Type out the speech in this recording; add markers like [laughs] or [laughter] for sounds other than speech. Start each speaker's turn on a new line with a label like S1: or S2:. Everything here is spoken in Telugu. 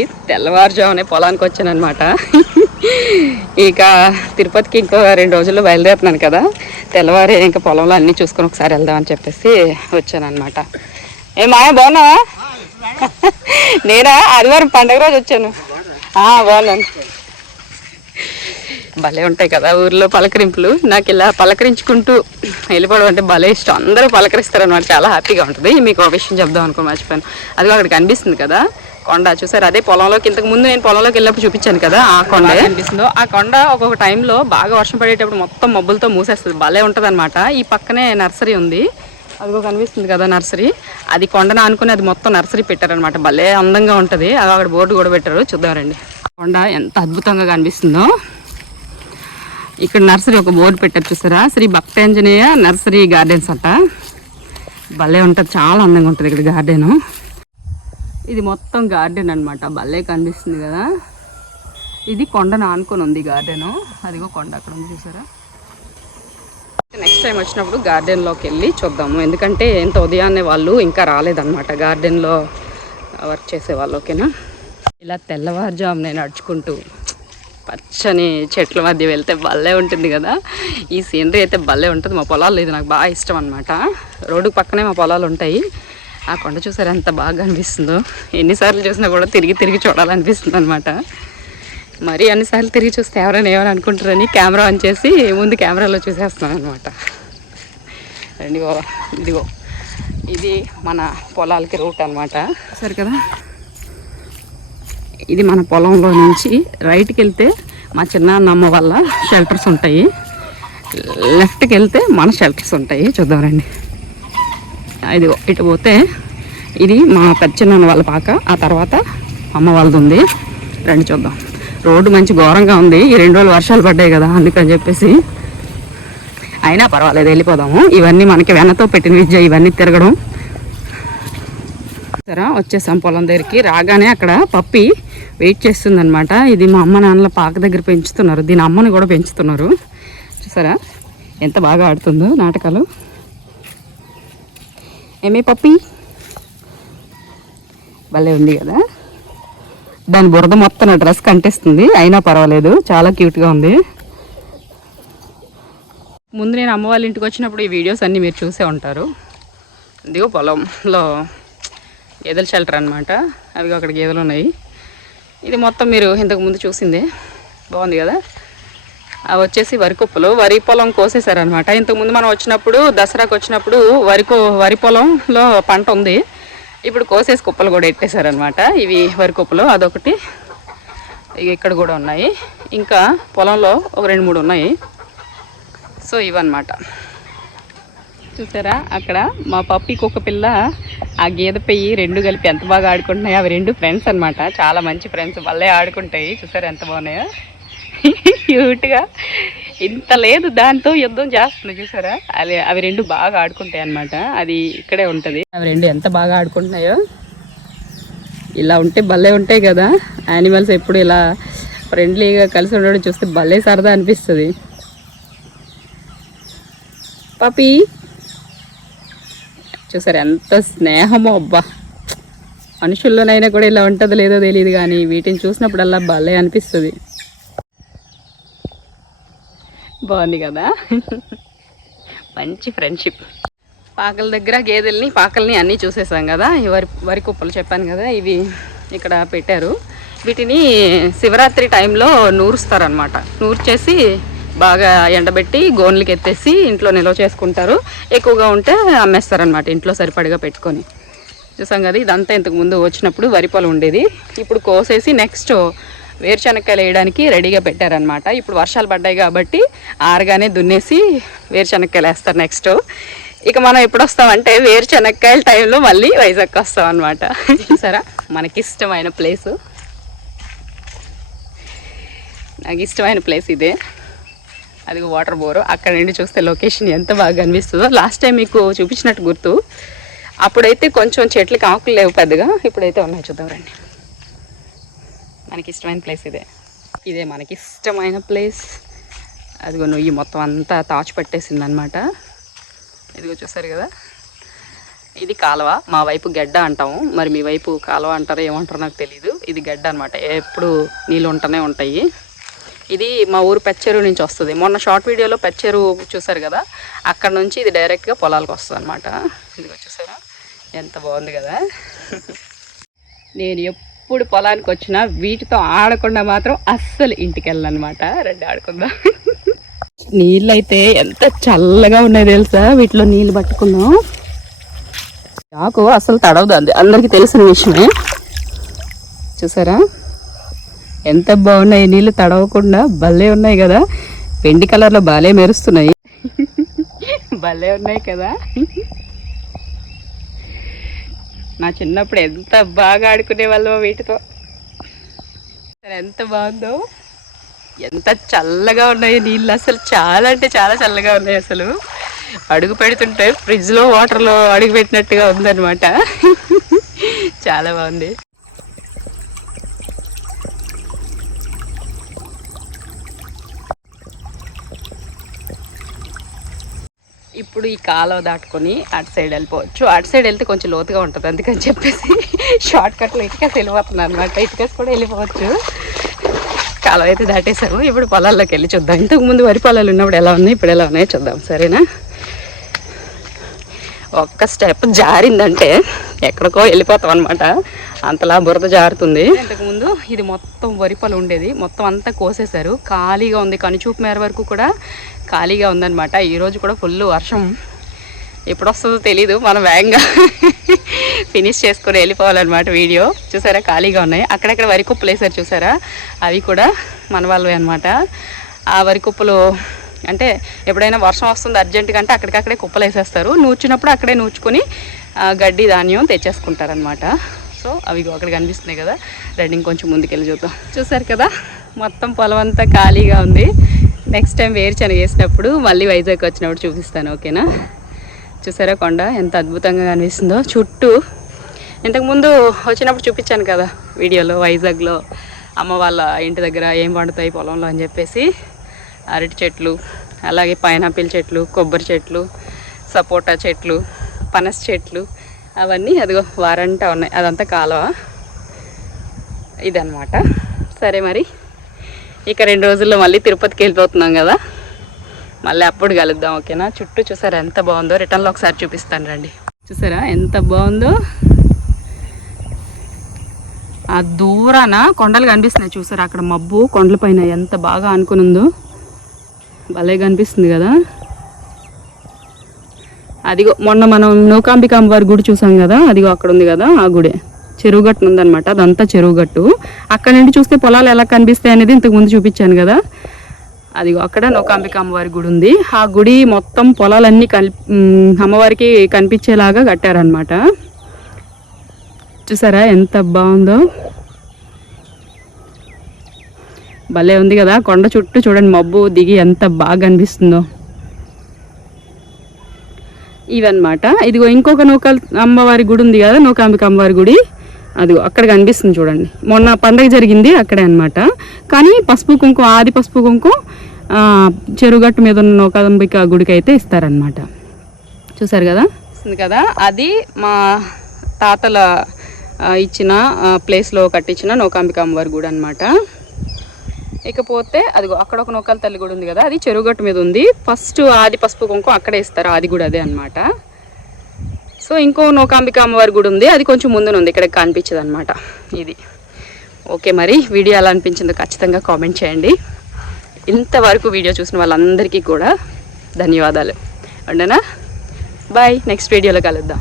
S1: తెల్లవారుజామునే పొలానికి వచ్చానమాట ఇక తిరుపతికి ఇంకో రెండు రోజుల్లో బయలుదేరుతున్నాను కదా. తెల్లవారు ఇంకా పొలంలో అన్నీ చూసుకొని ఒకసారి వెళ్దామని చెప్పేసి వచ్చానమాట ఏ మాయ బాగున్నావా? నేనా? ఆదివారం పండగ రోజు వచ్చాను. బాగున్నాను. భలే ఉంటాయి కదా ఊర్లో పలకరింపులు. నాకు ఇలా పలకరించుకుంటూ వెళ్ళిపోవడం అంటే భలే ఇష్టం. అందరూ పలకరిస్తారు అనమాట చాలా హ్యాపీగా ఉంటుంది. మీకు ఒక విషయం చెప్దాం అనుకో మర్చిపోయాను. అది అక్కడ కనిపిస్తుంది కదా. కొండ చూసారు? అదే పొలంలోకి ఇంతకు ముందు నేను పొలంలోకి వెళ్ళినప్పుడు చూపించాను కదా ఆ కొండ. కనిపిస్తుందో ఆ కొండ ఒక్కొక్క టైంలో బాగా వర్షం పడేటప్పుడు మొత్తం మబ్బులతో మూసేస్తుంది. భలే ఉంటుంది అనమాట ఈ పక్కనే నర్సరీ ఉంది. అదిగో కనిపిస్తుంది కదా నర్సరీ. అది కొండను అనుకుని అది మొత్తం నర్సరీ పెట్టారనమాట భలే అందంగా ఉంటుంది. అది అక్కడ బోర్డు కూడా పెట్టారు. చూద్దామండి కొండ ఎంత అద్భుతంగా కనిపిస్తుందో. ఇక్కడ నర్సరీ ఒక బోర్డు పెట్టారు చూసారా? శ్రీ భక్తాంజనేయ నర్సరీ గార్డెన్స్ అంట. భలే ఉంటుంది. చాలా అందంగా ఉంటుంది ఇక్కడ గార్డెను. ఇది మొత్తం గార్డెన్ అన్నమాట. భలే కనిపిస్తుంది కదా. ఇది కొండను ఆనుకొని ఉంది గార్డెను. అదిగో కొండ అక్కడ ఉంది చూసారా? నెక్స్ట్ టైం వచ్చినప్పుడు గార్డెన్లోకి వెళ్ళి చూద్దాము. ఎందుకంటే ఎంత ఉదయాన్నే వాళ్ళు ఇంకా రాలేదన్నమాట గార్డెన్లో వర్క్ చేసే వాళ్ళు ఓకేనా? ఇలా తెల్లవారుజామునే నడుచుకుంటూ పచ్చని చెట్ల మధ్య వెళ్తే భలే ఉంటుంది కదా. ఈ సీనరీ అయితే భలే ఉంటుంది. మా పొలాలు ఇది నాకు బాగా ఇష్టం అనమాట రోడ్డు పక్కనే మా పొలాలు ఉంటాయి. ఆ కొండ చూసారు? ఎంత బాగా అనిపిస్తుందో. ఎన్నిసార్లు చూసినా కూడా తిరిగి తిరిగి చూడాలనిపిస్తుంది అనమాట మరి అన్నిసార్లు తిరిగి చూస్తే ఎవరైనా ఏమని అనుకుంటారని కెమెరా ఆన్ చేసి ముందు కెమెరాలో చూసేస్తున్నాను అనమాట రండి బాబా ఇదిగో. ఇది మన పొలాలకి రూట్ అనమాట సరే కదా. ఇది మన పొలంలో నుంచి రైట్కి వెళ్తే మా చిన్నాన్నమ్మ వల్ల షెల్టర్స్ ఉంటాయి. లెఫ్ట్కి వెళ్తే మన షెల్టర్స్ ఉంటాయి. చూద్దాం రండి. ఇది ఇటు పోతే ఇది మా పెద్ద వాళ్ళ పాక. ఆ తర్వాత అమ్మ వాళ్ళది ఉంది. రండి చూద్దాం. రోడ్డు మంచి ఘోరంగా ఉంది. ఈ రెండు రోజులు వర్షాలు పడ్డాయి కదా అందుకని చెప్పేసి. అయినా పర్వాలేదు వెళ్ళిపోదాము. ఇవన్నీ మనకి వెనతో పెట్టిన విద్య ఇవన్నీ తిరగడం. సరే వచ్చేసాం పొలం దగ్గరికి. రాగానే అక్కడ పప్పి వెయిట్ చేస్తుందనమాట ఇది మా అమ్మ నాన్నల పాక దగ్గర పెంచుతున్నారు. దీని అమ్మని కూడా పెంచుతున్నారు. చూసారా? ఎంత బాగా ఆడుతుందో నాటకాలు. ఏమే పప్పి? భలే ఉంది కదా. దాని బురద మొత్తం నా డ్రెస్ కంటేస్తుంది. అయినా పర్వాలేదు. చాలా క్యూట్గా ఉంది. ముందు నేను అమ్మ వాళ్ళ ఇంటికి వచ్చినప్పుడు ఈ వీడియోస్ అన్నీ మీరు చూసే ఉంటారు. ఇదిగో పొలంలో గేదెల షెల్టర్ అనమాట అవి అక్కడ గేదెలు ఉన్నాయి. ఇది మొత్తం మీరు ఇంతకు ముందు చూసిందే. బాగుంది కదా? వచ్చేసి వరి కుప్పలు. వరి పొలం కోసేసారనమాట ఇంతకుముందు మనం వచ్చినప్పుడు దసరాకు వచ్చినప్పుడు వరి వరి పొలంలో పంట ఉంది. ఇప్పుడు కోసేసి కుప్పలు కూడా ఎట్టేశారనమాట ఇవి వరి కుప్పలు అదొకటి. ఇక్కడ కూడా ఉన్నాయి. ఇంకా పొలంలో ఒక రెండు మూడు ఉన్నాయి. సో ఇవన్నమాట. చూసారా? అక్కడ మా పప్పి ఒక పిల్ల ఆ గేదె పెయ్యి రెండు కలిపి ఎంత బాగా ఆడుకుంటున్నాయి అవి రెండు ఫ్రెండ్స్ అనమాట చాలా మంచి ఫ్రెండ్స్ వాళ్ళే ఆడుకుంటాయి. చూసారా ఎంత బాగున్నాయో? క్యూట్గా. ఇంత లేదు దాంతో యుద్ధం చేస్తుంది చూసారా? అది అవి రెండు బాగా ఆడుకుంటాయి అన్నమాట. అది ఇక్కడే ఉంటుంది. అవి రెండు ఎంత బాగా ఆడుకుంటున్నాయో. ఇలా ఉంటే భలే ఉంటాయి కదా. యానిమల్స్ ఎప్పుడు ఇలా ఫ్రెండ్లీగా కలిసి ఉండడం చూస్తే భలే సరదా అనిపిస్తుంది. పపి చూసారు ఎంత స్నేహమో అబ్బా. మనుషుల్లోనైనా కూడా ఇలా ఉంటుందో లేదో తెలియదు కానీ వీటిని చూసినప్పుడల్లా భలే అనిపిస్తుంది. బాగుంది కదా? మంచి ఫ్రెండ్షిప్. పాకల దగ్గర గేదెల్ని పాకల్ని అన్నీ చూసేసాం కదా. ఈ వరి వరి కుప్పలు చెప్పాను కదా ఇవి ఇక్కడ పెట్టారు. వీటిని శివరాత్రి టైంలో నూరుస్తారనమాట నూర్చేసి బాగా ఎండబెట్టి గోన్లకి ఎత్తేసి ఇంట్లో నిల్వ చేసుకుంటారు. ఎక్కువగా ఉంటే అమ్మేస్తారనమాట ఇంట్లో సరిపడిగా పెట్టుకొని. చూసాం కదా ఇదంతా ఇంతకుముందు వచ్చినప్పుడు వరి పొలం ఉండేది. ఇప్పుడు కోసేసి నెక్స్ట్ వేరుశనక్కాయలు వేయడానికి రెడీగా పెట్టారనమాట ఇప్పుడు వర్షాలు పడ్డాయి కాబట్టి ఆరగానే దున్నేసి వేరుశనక్కాయలు వేస్తారు నెక్స్ట్. ఇక మనం ఎప్పుడు వస్తామంటే వేరుశనక్కాయల టైంలో మళ్ళీ వైజాగ్ వస్తాం అనమాట సరే మనకి ఇష్టమైన ప్లేసు. నాకు ఇష్టమైన ప్లేస్ ఇదే. అది వాటర్ బోరు. అక్కడ నుండి చూస్తే లొకేషన్ ఎంత బాగా కనిపిస్తుందో. లాస్ట్ టైం మీకు చూపించినట్టు గుర్తు. అప్పుడైతే కొంచెం చెట్లకి ఆకులు లేవు పెద్దగా. ఇప్పుడైతే ఉన్నాయి చూద్దాం రండి. మనకి ఇష్టమైన ప్లేస్ ఇదే. ఇదే మనకి ఇష్టమైన ప్లేస్ అదిగో నువ్వు మొత్తం అంతా తాచు పట్టేసింది అనమాట ఇదిగో చూసారు కదా? ఇది కాలువ మా వైపు గడ్డ అంటాము. మరి మీ వైపు కాలువ అంటారో ఏమంటారో నాకు తెలీదు. ఇది గడ్డ అనమాట ఎప్పుడు నీళ్ళు ఉంటూనే ఉంటాయి. ఇది మా ఊరు పెచ్చెరు నుంచి వస్తుంది. మొన్న షార్ట్ వీడియోలో పెచ్చెరు చూసారు కదా? అక్కడ నుంచి ఇది డైరెక్ట్గా పొలాలకు వస్తుంది అనమాట ఇదిగో చూసారా? ఎంత బాగుంది కదా? నేను ఎప్పుడు పొలానికి వచ్చినా వీటితో ఆడకుండా మాత్రం అస్సలు ఇంటికి వెళ్ళనమాట రండి ఆడుకుందాం. నీళ్ళు అయితే ఎంత చల్లగా ఉన్నాయి తెలుసా? వీటిలో నీళ్ళు పట్టుకుందాం నాకు అసలు తడవదు అంది అందరికీ తెలిసిన విషయమే. చూసారా? ఎంత బాగున్నాయి నీళ్ళు తడవకుండా భలే ఉన్నాయి కదా. వెండి కలర్లో భలే మెరుస్తున్నాయి. భలే ఉన్నాయి కదా. నా చిన్నప్పుడు ఎంత బాగా ఆడుకునే వాళ్ళం వీటితో. ఎంత బాగుందో? ఎంత చల్లగా ఉన్నాయి నీళ్ళు అసలు. చాలా అంటే చాలా చల్లగా ఉన్నాయి అసలు. అడుగు పెడుతుంటే ఫ్రిడ్జ్లో వాటర్లో అడుగు పెట్టినట్టుగా ఉందన్నమాట. [laughs] చాలా బాగుంది. ఇప్పుడు ఈ కాలువ దాటుకొని అటు సైడ్ వెళ్ళిపోవచ్చు. అటు సైడ్ వెళ్తే కొంచెం లోతుగా ఉంటుంది అందుకని చెప్పేసి షార్ట్ కట్లో ఇటుకేసి వెళ్ళిపోతున్నాను అనమాట ఇటుకేసి కూడా వెళ్ళిపోవచ్చు. కాలువ అయితే దాటేసాము. ఇప్పుడు పొలాల్లోకి వెళ్ళి చూద్దాం. ఇంతకు ముందు వరి పొలాలు ఉన్నప్పుడు ఎలా ఉన్నాయి? ఇప్పుడు ఎలా ఉన్నాయో చూద్దాం. సరేనా? ఒక్క స్టెప్ జారిందంటే ఎక్కడికో వెళ్ళిపోతాం అనమాట అంతలా బురద జారుతుంది. ఇంతకుముందు ఇది మొత్తం వరి పొలం ఉండేది. మొత్తం అంతా కోసేశారు. ఖాళీగా ఉంది. కనుచూపు మేర వరకు కూడా ఖాళీగా ఉందన్నమాట. ఈరోజు కూడా ఫుల్ వర్షం. ఎప్పుడు వస్తుందో తెలీదు. మనం వేగంగా ఫినిష్ చేసుకొని వెళ్ళిపోవాలన్నమాట వీడియో. చూసారా? ఖాళీగా ఉన్నాయి. అక్కడక్కడ వరి కుప్పలు వేసారు చూసారా? అవి కూడా మన వాళ్ళవే అనమాట ఆ వరి కుప్పలు అంటే ఎప్పుడైనా వర్షం వస్తుంది అర్జెంటుగా అంటే అక్కడికక్కడే కుప్పలు వేసేస్తారు నూర్చినప్పుడు అక్కడే నూర్చుకొని గడ్డి ధాన్యం తెచ్చేసుకుంటారనమాట సో అవి అక్కడ కనిపిస్తున్నాయి కదా. రండి ఇంకొంచెం ముందుకెళ్ళి చూద్దాం. చూసారు కదా? మొత్తం పొలం అంతా ఖాళీగా ఉంది. నెక్స్ట్ టైం వేరుశనగ వేసినప్పుడు మళ్ళీ వైజాగ్ వచ్చినప్పుడు చూపిస్తాను ఓకేనా? చూసారా కొండ? ఎంత అద్భుతంగా కనిపిస్తుందో. చుట్టూ ఇంతకుముందు వచ్చినప్పుడు చూపించాను కదా వీడియోలో వైజాగ్లో అమ్మ వాళ్ళ ఇంటి దగ్గర ఏం పండుతాయి పొలంలో అని చెప్పేసి. అరటి చెట్లు అలాగే పైనాపిల్ చెట్లు కొబ్బరి చెట్లు సపోటా చెట్లు పనస చెట్లు అవన్నీ అదిగో వారంటా ఉన్నాయి. అదంతా కాలువ. ఇదన్నమాట. సరే మరి. ఇక రెండు రోజుల్లో మళ్ళీ తిరుపతికి వెళ్ళిపోతున్నాం కదా. మళ్ళీ అప్పుడు కలుద్దాం ఓకేనా? చుట్టూ చూసారా ఎంత బాగుందో? రిటర్న్లో ఒకసారి చూపిస్తాను రండి. చూసారా ఎంత బాగుందో? ఆ దూరాన కొండలు కనిపిస్తున్నాయి చూసారా? అక్కడ మబ్బు కొండల పైన ఎంత బాగా అనుకునుందో భలే కనిపిస్తుంది కదా? అదిగో మొన్న మనం నూకాంబిక అమ్మవారి గుడి చూసాం కదా? అదిగో అక్కడ ఉంది కదా ఆ గుడే. చెరువు గట్టు అదంతా చెరువు గట్టు. అక్కడ నుండి చూస్తే పొలాలు ఎలా కనిపిస్తాయి అనేది ఇంతకు ముందు చూపించాను కదా. అదిగో అక్కడ నూకాంబిక అమ్మవారి గుడి ఉంది. ఆ గుడి మొత్తం పొలాలన్నీ కల్ అమ్మవారికి కనిపించేలాగా కట్టారనమాట చూసారా ఎంత బాగుందో? భలే ఉంది కదా కొండ చుట్టూ చూడండి మబ్బు దిగి ఎంత బాగా అనిపిస్తుందో. ఇవన్నమాట ఇదిగో ఇంకొక నూకల్ అమ్మవారి గుడి ఉంది కదా నూకాంబిక అమ్మవారి గుడి. అదిగో అక్కడ కనిపిస్తుంది చూడండి. మొన్న పండగ జరిగింది అక్కడే అనమాట కానీ పసుపు కుంకుమ ఆది పసుపు కుంకుమ చెరుగట్టు మీద ఉన్న నూకాంబిక గుడికి అయితే ఇస్తారనమాట చూసారు కదా? వస్తుంది కదా? అది మా తాతల ఇచ్చిన ప్లేస్లో కట్టించిన నూకాంబిక అమ్మవారి గుడి అనమాట ఇకపోతే అదిగో అక్కడ ఒక నొక్కల తల్లి కూడా ఉంది కదా అది చెరువుగట్టు మీద ఉంది. ఫస్ట్ ఆది పసుపు కుంకుమ అక్కడే ఇస్తారు ఆది కూడా అదే అనమాట సో ఇంకో నోకాంబిక అమ్మవారి గుడి ఉంది అది కొంచెం ముందున ఉంది ఇక్కడ కనిపించదు అనమాట ఇది. ఓకే మరి వీడియో ఎలా అనిపించిందో ఖచ్చితంగా కామెంట్ చేయండి. ఇంతవరకు వీడియో చూసిన వాళ్ళందరికీ కూడా ధన్యవాదాలు. ఉండనా? బాయ్ నెక్స్ట్ వీడియోలో కలుద్దాం.